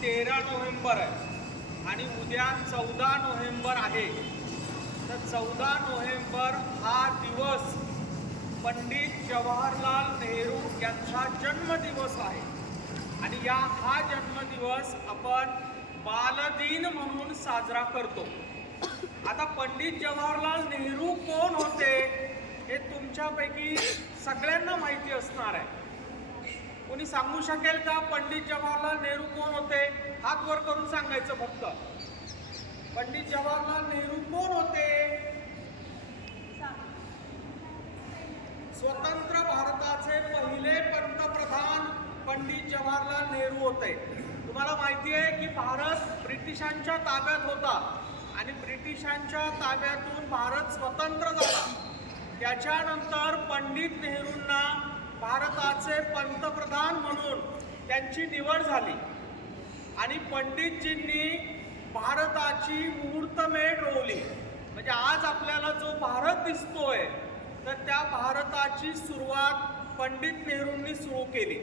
13 November आहे आणि उद्या 14 नोव्हेंबर आहे। तर 14 नोव्हेंबर हा दिवस पंडित जवाहरलाल नेहरू यांचा जन्मदिवस आहे आणि हा जन्मदिवस आपण बालदिन म्हणून साजरा करतो। आता पंडित जवाहरलाल नेहरू कोण होते हे तुमच्यापैकी सगळ्यांना माहिती असणार आहे। कोणी सांगू शकेल का पंडित जवाहरलाल नेहरू कोण होते? हात वर करून सांगायचं फक्त। पंडित जवाहरलाल नेहरू कोण होते? स्वतंत्र भारताचे पहिले पंतप्रधान पंडित जवाहरलाल नेहरू होते। तुम्हाला माहिती आहे की भारत ब्रिटिशांच्या ताब्यात होता आणि ब्रिटिशांच्या ताब्यातून भारत स्वतंत्र झाला। त्याच्यानंतर पंडित नेहरूंना भारताचे पंतप्रधान म्हणून त्यांची निवड झाली आणि पंडितजींनी भारताची मुहूर्तमेढ रोवली। म्हणजे आज आपल्याला जो भारत दिसतोय तर त्या भारताची सुरुवात पंडित नेहरूंनी सुरू केली।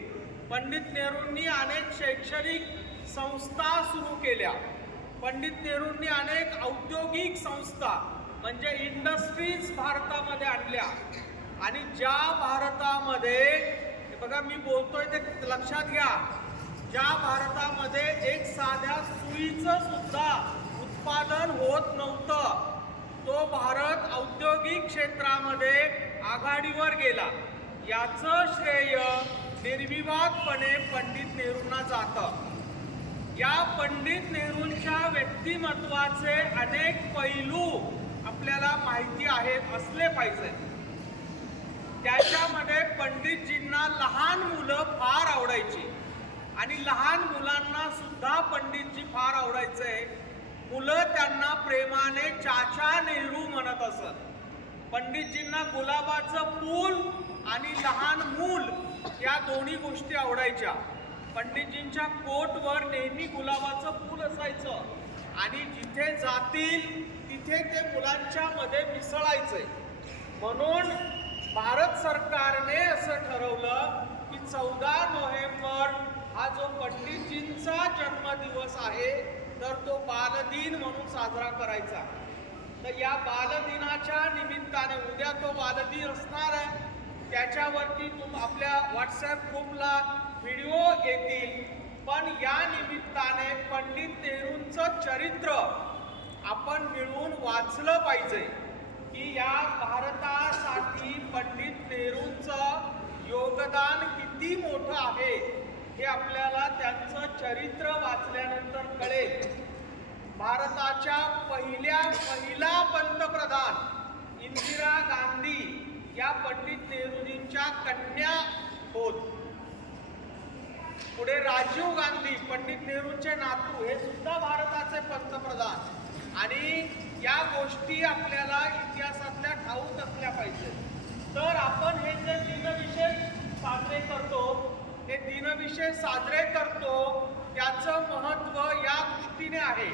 पंडित नेहरूंनी अनेक शैक्षणिक संस्था सुरू केल्या। पंडित नेहरूंनी अनेक औद्योगिक संस्था म्हणजे इंडस्ट्रीज भारतामध्ये आणल्या आणि ज्या भारतामध्ये बघा मी बोलतोय ते लक्षात घ्या, ज्या भारतामध्ये एक साध्या सुईचं सुद्धा उत्पादन होत नव्हतं तो भारत औद्योगिक क्षेत्रामध्ये आघाडीवर गेला। याचं श्रेय निर्विवादपणे पंडित नेहरूंना जातं। या पंडित नेहरूंच्या व्यक्तिमत्वाचे अनेक पैलू आपल्याला माहिती आहेत, असले पाहिजे। त्याच्यामध्ये पंडितजींना लहान मुलं फार आवडायची आणि लहान मुलांना सुद्धा पंडितजी फार आवडायचे। मुलं त्यांना प्रेमाने चाचा नेहरू म्हणत असत। पंडितजींना गुलाबाचं फूल आणि लहान मूल या दोन्ही गोष्टी आवडायच्या। पंडितजींच्या कोटवर नेहमी गुलाबाचं फूल असायचं आणि जिथे जातील तिथे ते मुलांच्या मध्ये मिसळायचे। म्हणून भारत सरकारने असं ठरवलं की 14 नोव्हेंबर हा जो पंडितजींचा जन्मदिवस आहे तर तो बालदिन म्हणून साजरा करायचा। तर या बालदिनाच्या निमित्ताने उद्या तो बालदिन असणार आहे। त्याच्यावरती आपल्या व्हॉट्सॲप ग्रुपला व्हिडिओ येतील, पण या निमित्ताने पंडित नेहरूंचं चरित्र आपण मिळून वाचलं पाहिजे की या भारतासाठी पंडित नेहरूंचं योगदान किती मोठं आहे हे आपल्याला त्यांचं चरित्र वाचल्यानंतर कळेल। भारताच्या पहिला पंतप्रधान इंदिरा गांधी या पंडित नेहरूंच्या कन्या होत। पुढे राजीव गांधी पंडित नेहरूंचे नातू हे सुद्धा भारताचे पंतप्रधान। आणि या गोष्टी आपल्याला इतिहासातल्या ठाऊक असल्या पाहिजे। तर आपण हे जे दिनविशेष साजरे करतो ते दिनविशेष साजरे करतो त्याचं महत्त्व या दृष्टीने आहे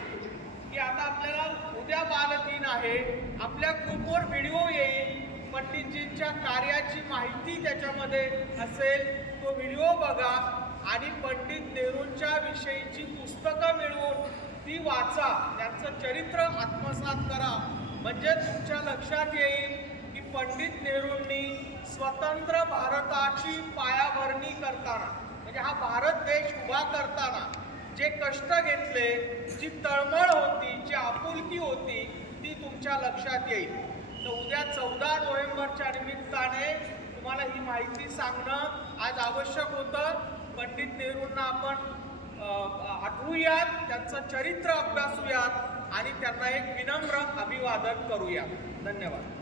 की आता आपल्याला उद्या बालदिन आहे, आपल्या ग्रुपवर व्हिडिओ येईल, पंडितजींच्या कार्याची माहिती त्याच्यामध्ये असेल, तो व्हिडिओ बघा आणि पंडित नेहरूंच्या विषयीची पुस्तकं मिळवून ती वाचा, त्यांचं चरित्र आत्मसात करा। म्हणजे तुमच्या लक्षात येईल की पंडित नेहरूंनी स्वतंत्र भारताची पायाभरणी करताना म्हणजे हा भारत देश उभा करताना जे कष्ट घेतले, जी तळमळ होती, जी आपुलकी होती ती तुमच्या लक्षात येईल। तर उद्या 14 नोव्हेंबरच्या निमित्ताने तुम्हाला ही माहिती सांगणं आज आवश्यक होतं। पंडित नेहरूंना आपण आठवूयात, त्यांचं चरित्र अभ्यासूयात आणि त्यांना एक विनम्र अभिवादन करूया। धन्यवाद।